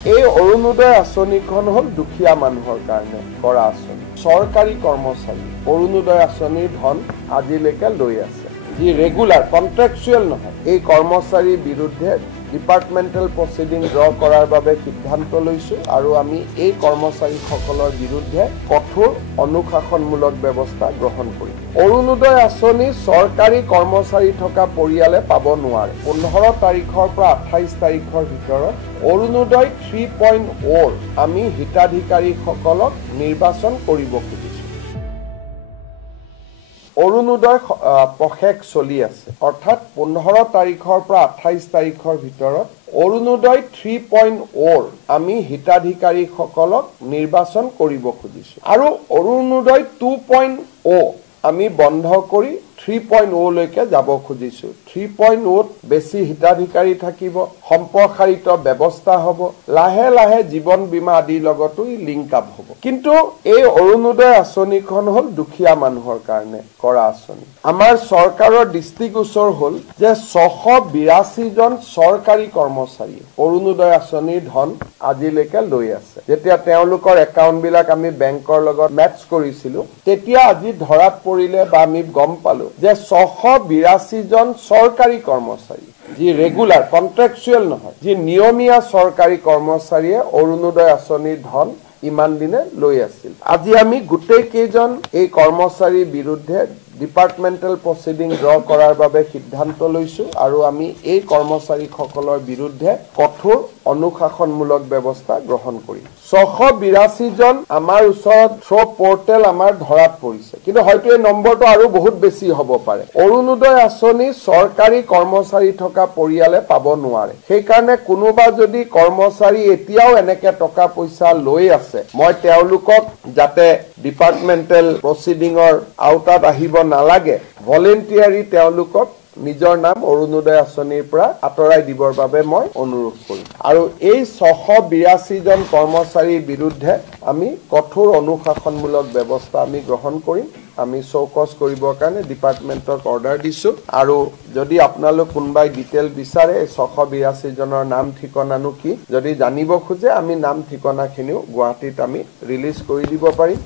এই অৰুণোদয় আঁচনিখন হল দুখীয়া মানুহৰ কাৰণে কৰা আঁচনি। চৰকাৰী কৰ্মচাৰী অৰুণোদয় আঁচনিৰ ধন আজিলৈকে লৈ আছে, যি ৰেগুলাৰ কন্ট্ৰেকচুৱেল নহয়। এই কৰ্মচাৰীৰ বিৰুদ্ধে ডিপাৰ্টমেণ্টেল প্ৰচিডিং ড্ৰ কৰাৰ বাবে সিদ্ধান্ত লৈছো আৰু আমি এই কৰ্মচাৰীসকলৰ বিৰুদ্ধে কঠোৰ অনুশাসনমূলক ব্যৱস্থা গ্ৰহণ কৰিম। অৰুণোদয় আঁচনি চৰকাৰী কৰ্মচাৰী থকা পৰিয়ালে পাব নোৱাৰে। 15 তাৰিখৰ পৰা 28 তাৰিখৰ ভিতৰত অৰুণোদয় 3.0 আমি হিতাধিকাৰীসকলক নিৰ্বাচন কৰিব খুজিছো। অৰুণোদয় প্ৰশেষ চলি আছে, অৰ্থাৎ 15 তাৰিখৰ পৰা 28 তাৰিখৰ ভিতৰত অৰুণোদয় 3.0 আমি হিতাধিকাৰীসকলক নিৰ্বাচন কৰিব খুজিছো আৰু অৰুণোদয় 2.0 আমি বন্ধ কৰি 3.0 লৈকে যাব খুজিছো। 3.0 বেছি হিতাধিকাৰী থাকিব, সম্প্ৰসাৰিত ব্যৱস্থা হ'ব, লাহে লাহে জীৱন বীমা আদিৰ লগতো লিংক আপ হ'ব। কিন্তু এই অৰুণোদয় আঁচনিখন হল দুখীয়া মানুহৰ কাৰণে কৰা আঁচনি। আমাৰ চৰকাৰৰ দৃষ্টিগোচৰ হল যে 682 জন চৰকাৰী কৰ্মচাৰী অৰুণোদয় আঁচনিৰ ধন আজিলৈকে লৈ আছে। যেতিয়া তেওঁলোকৰ একাউণ্টবিলাক আমি বেংকৰ লগত মেটচ কৰিছিলো, তেতিয়া আজি ধৰাত পৰিলে বা আমি গম পালো যে 682 জন চৰকাৰী কৰ্মচাৰী, যি ৰেগুলাৰ কন্ট্ৰেকচুৱেল নহয়, যি নিয়মীয়া চৰকাৰী কৰ্মচাৰীয়ে অৰুণোদয় আঁচনিৰ ধন ইমান দিনে লৈ আছিল। আজি আমি গোটেই কেইজন এই কৰ্মচাৰীৰ বিৰুদ্ধে ডিপাৰ্টমেণ্টেল প্ৰচিডিং ড্ৰ কৰাৰ বাবে সিদ্ধান্ত লৈছো আৰু আমি এই কৰ্মচাৰীসকলৰ বিৰুদ্ধে কঠোৰ অনুশাসনমূলক ব্যৱস্থা গ্ৰহণ কৰিম। 682 জন আমাৰ ওচৰত থ্ৰ পৰ্টেল আমাৰ ধৰাত পৰিছে, কিন্তু হয়তো এই নম্বৰটো আৰু বহুত বেছি হ'ব পাৰে। অৰুণোদয় আঁচনি চৰকাৰী কৰ্মচাৰী থকা পৰিয়ালে পাব নোৱাৰে। সেইকাৰণে কোনোবা যদি কৰ্মচাৰী এতিয়াও এনেকে টকা পইচা লৈ আছে, মই তেওঁলোকক যাতে ডিপাৰ্টমেণ্টেল প্ৰচিডিঙৰ আওতাত আহিব নালাগে, ভলেণ্টিয়াৰী তেওঁলোকক নিজৰ নাম অৰুণোদয় আঁচনিৰ পৰা আঁতৰাই দিবৰ বাবে মই অনুৰোধ কৰিম। আৰু এই 682 জন কৰ্মচাৰীৰ বিৰুদ্ধে আমি কঠোৰ অনুশাসনমূলক ব্যৱস্থা আমি গ্ৰহণ কৰিম। আমি চৌকছ কৰিবৰ কাৰণে ডিপাৰ্টমেণ্টক অৰ্ডাৰ দিছো আৰু যদি আপোনালোক কোনোবাই ডিটেইল বিচাৰে 682 জনৰ নাম ঠিকনানো কি যদি জানিব খোজে, আমি নাম ঠিকনাখিনিও গুৱাহাটীত আমি ৰিলিজ কৰি দিব পাৰিম।